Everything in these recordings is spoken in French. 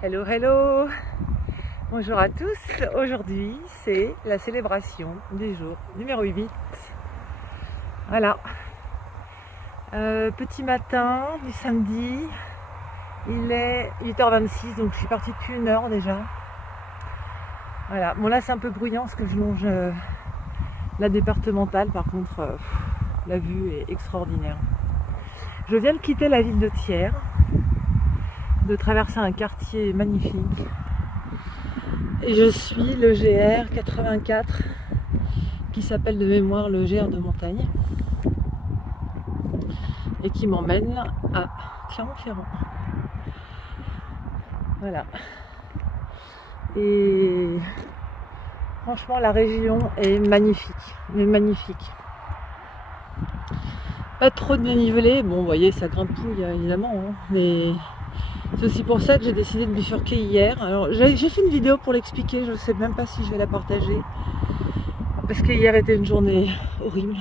Hello, hello! Bonjour à tous. Aujourd'hui, c'est la célébration du jour numéro 8. Voilà. Petit matin du samedi. Il est 8h26, donc je suis partie depuis 1 heure déjà. Voilà. Bon, là, c'est un peu bruyant parce que je longe la départementale. Par contre, la vue est extraordinaire. Je viens de quitter la ville de Thiers, de traverser un quartier magnifique. Et je suis le GR 84 qui s'appelle de mémoire le GR de montagne et qui m'emmène à Clermont-Ferrand. Voilà. Et franchement, la région est magnifique, mais magnifique. Pas trop de dénivelé, bon, vous voyez, ça grimpouille évidemment, hein, mais c'est aussi pour ça que j'ai décidé de bifurquer hier. Alors, j'ai fait une vidéo pour l'expliquer, je ne sais même pas si je vais la partager, parce que hier était une journée horrible,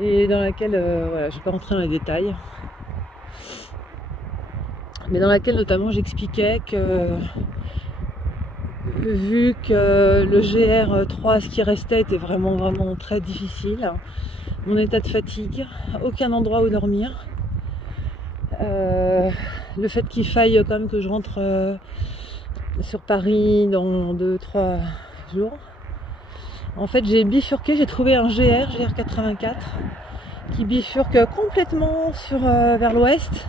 et dans laquelle, voilà, je ne vais pas rentrer dans les détails, mais dans laquelle notamment j'expliquais que, vu que le GR3, ce qui restait, était vraiment très difficile, mon état de fatigue, aucun endroit où dormir, le fait qu'il faille quand même que je rentre sur Paris dans 2-3 jours. En fait, j'ai bifurqué, j'ai trouvé un GR 84 qui bifurque complètement vers l'ouest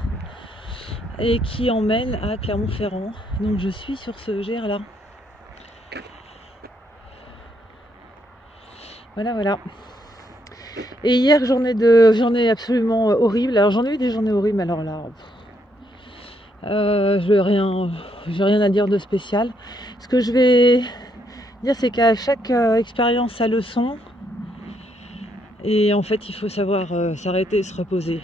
et qui emmène à Clermont-Ferrand. Donc je suis sur ce GR là. Voilà. Et hier, journée absolument horrible. Alors j'en ai eu des journées horribles, alors là, je n'ai rien à dire de spécial. Ce que je vais dire, c'est qu'à chaque expérience, sa leçon. Et en fait, il faut savoir s'arrêter et se reposer.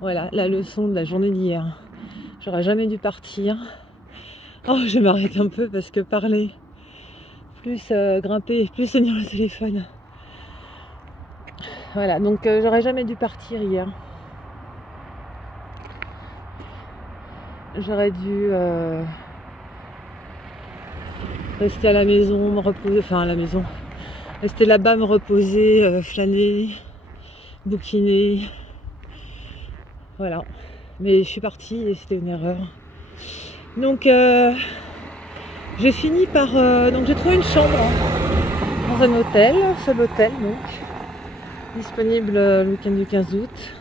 Voilà, la leçon de la journée d'hier. J'aurais jamais dû partir. Oh, je m'arrête un peu parce que parler, plus grimper, plus tenir le téléphone. Voilà, donc j'aurais jamais dû partir hier. J'aurais dû rester à la maison, me reposer, enfin à la maison, rester là-bas, me reposer, flâner, bouquiner. Voilà. Mais je suis partie et c'était une erreur. Donc j'ai fini par... donc j'ai trouvé une chambre dans un hôtel, seul hôtel donc. Disponible le week-end du 15 août.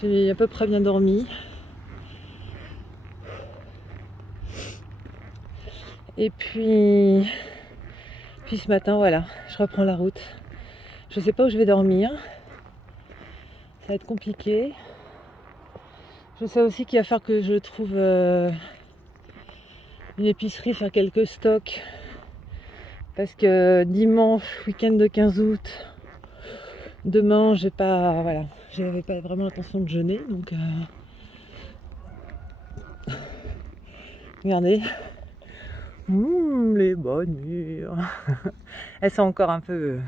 J'ai à peu près bien dormi. Et puis ce matin, voilà, je reprends la route. Je sais pas où je vais dormir. Ça va être compliqué. Je sais aussi qu'il va falloir que je trouve une épicerie, faire quelques stocks. Parce que dimanche, week-end de 15 août, demain, j'avais pas vraiment l'intention de jeûner, donc regardez, les bonnes mûres. Elles sont encore un peu.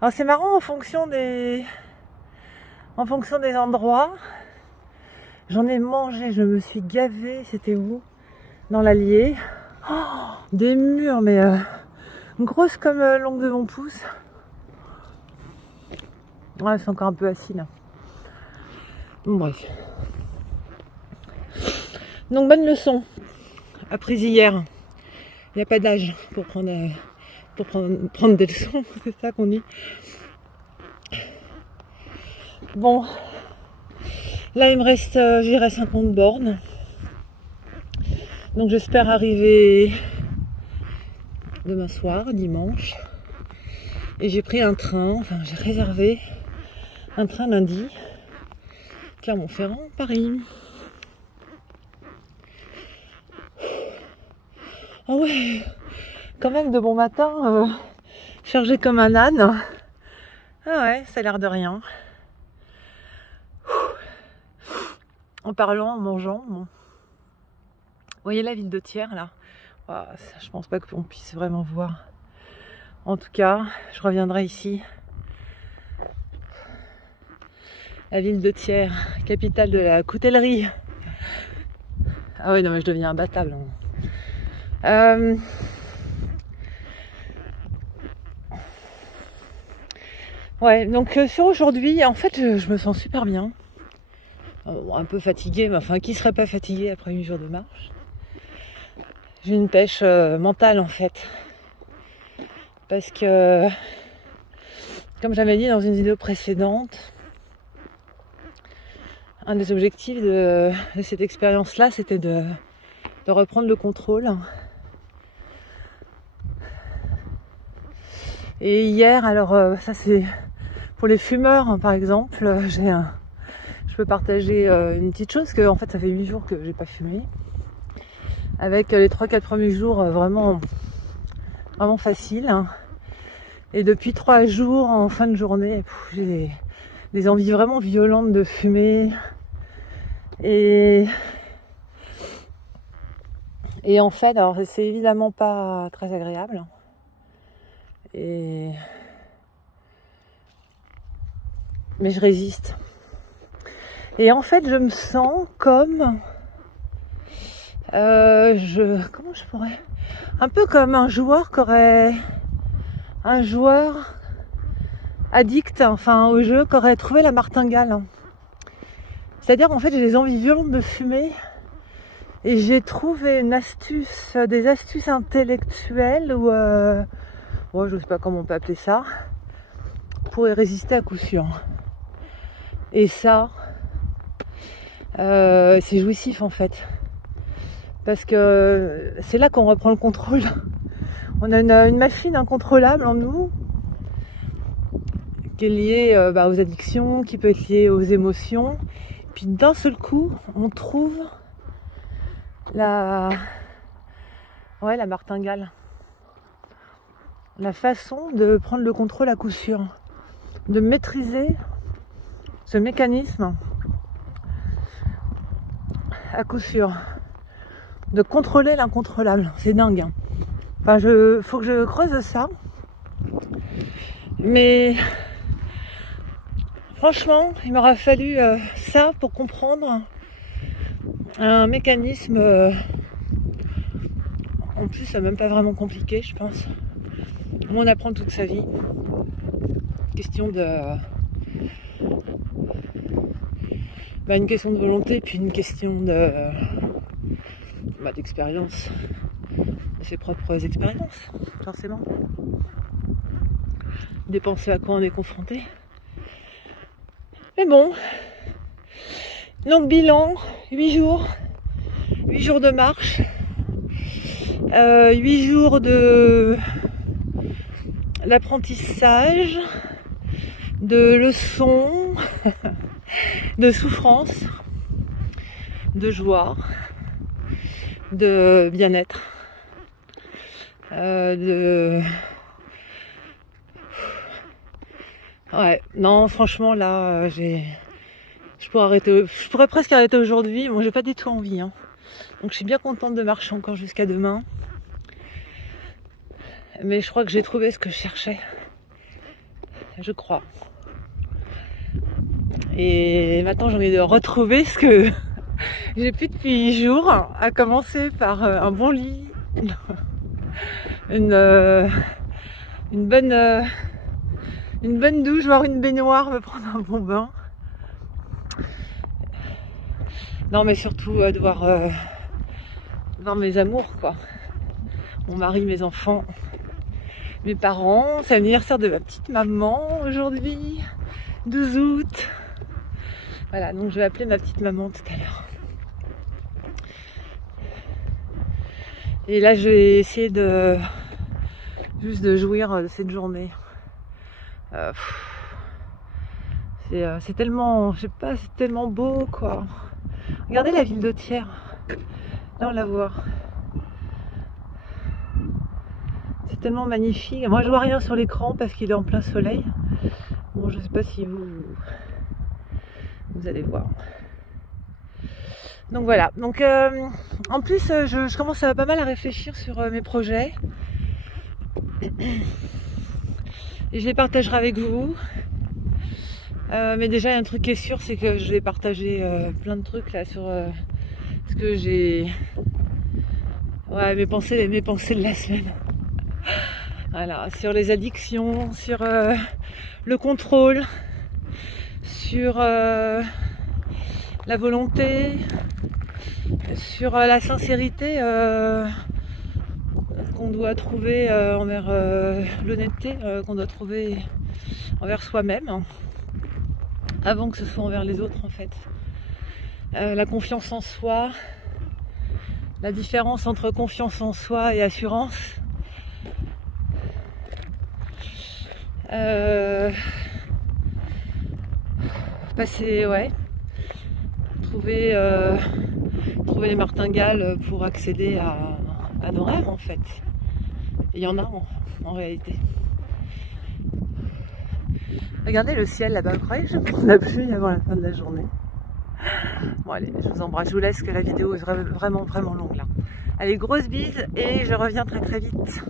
Alors c'est marrant en fonction des endroits. J'en ai mangé, je me suis gavée. C'était où? Dans l'Allier. Oh, des mûres, mais grosses comme l'ongle de mon pouce. Ouais, c'est encore un peu acide. Bon, bref. Donc, bonne leçon apprise hier. Il n'y a pas d'âge pour prendre des leçons. C'est ça qu'on dit. Bon. Là, il me reste, j'irai 50 bornes. Donc, j'espère arriver demain soir, dimanche. Et j'ai pris un train, enfin, j'ai réservé un train lundi, Clermont-Ferrand, Paris. Ah ouais, quand même de bon matin, chargé comme un âne. Ah ouais, ça a l'air de rien. En parlant, en mangeant, bon. Vous voyez la ville de Thiers là? Oh, ça, je pense pas qu'on puisse vraiment voir. En tout cas, je reviendrai ici. La ville de Thiers, capitale de la coutellerie. Ah oui, non mais je deviens imbattable. Ouais, donc sur aujourd'hui, en fait, je me sens super bien. Un peu fatiguée, mais enfin, qui serait pas fatigué après 8 jours de marche? J'ai une pêche mentale, en fait. Parce que, comme j'avais dit dans une vidéo précédente, un des objectifs de cette expérience-là, c'était de reprendre le contrôle. Et hier, alors ça c'est pour les fumeurs, hein, par exemple, je peux partager une petite chose, que en fait ça fait 8 jours que j'ai pas fumé. Avec les 3-4 premiers jours vraiment faciles. Hein. Et depuis 3 jours, en fin de journée, j'ai des envies vraiment violentes de fumer. Et en fait, alors c'est évidemment pas très agréable. Mais je résiste. Et en fait, je me sens comme... comment je pourrais... Un peu comme un joueur addict, enfin, au jeu, qui aurait trouvé la martingale. C'est-à-dire, en fait, j'ai des envies violentes de fumer. Et j'ai trouvé des astuces intellectuelles ou... je sais pas comment on peut appeler ça, pour y résister à coup sûr. Et ça, c'est jouissif en fait. Parce que c'est là qu'on reprend le contrôle. On a une machine incontrôlable en nous, qui est liée aux addictions, qui peut être liée aux émotions. Puis d'un seul coup, on trouve la martingale. La façon de prendre le contrôle à coup sûr, de maîtriser ce mécanisme à coup sûr, de contrôler l'incontrôlable. C'est dingue. Hein. Enfin, faut que je creuse ça. Mais franchement, il m'aura fallu ça pour comprendre un mécanisme. En plus, c'est même pas vraiment compliqué, je pense. On apprend toute sa vie. Question de... une question de volonté, puis une question d'expérience. De ses propres expériences, forcément. Dépend ce à quoi on est confronté. Mais bon. Donc bilan, 8 jours. 8 jours de marche. 8 jours d'apprentissage, de leçons, de souffrance, de joie, de bien-être, Ouais, non, franchement, là, je pourrais presque arrêter aujourd'hui. Bon, j'ai pas du tout envie, hein. Donc je suis bien contente de marcher encore jusqu'à demain. Mais je crois que j'ai trouvé ce que je cherchais. Je crois. Et maintenant j'ai envie de retrouver ce que j'ai plus depuis 8 jours, à commencer par un bon lit, une bonne douche, voire une baignoire, me prendre un bon bain. Non mais surtout de voir mes amours, quoi. Mon mari, mes enfants, mes parents. C'est l'anniversaire de ma petite maman aujourd'hui, 12 août. Voilà, donc je vais appeler ma petite maman tout à l'heure. Et là, je vais essayer juste de jouir de cette journée. C'est tellement, je sais pas, c'est tellement beau, quoi. Regardez la ville de Thiers. Là, on la voit. C'est tellement magnifique. Moi, je vois rien sur l'écran parce qu'il est en plein soleil. Bon, je sais pas si vous allez voir. Donc voilà. Donc en plus, je commence pas mal à réfléchir sur mes projets. Et je les partagerai avec vous. Mais déjà, il y a un truc qui est sûr, c'est que je vais partager plein de trucs là sur Parce que j'ai... Ouais, mes pensées de la semaine. Voilà, sur les addictions, sur le contrôle, sur la volonté, sur la sincérité qu'on doit trouver envers l'honnêteté qu'on doit trouver envers soi-même, hein, avant que ce soit envers les autres en fait. La confiance en soi, la différence entre confiance en soi et assurance. Passer, ouais, trouver les martingales pour accéder à nos rêves en fait. Il y en a en réalité. Regardez le ciel là-bas, vous croyez que je vais prendre la pluie avant la fin de la journée? Bon allez, je vous embrasse, je vous laisse que la vidéo est vraiment longue là. Allez, grosse bise et je reviens très vite.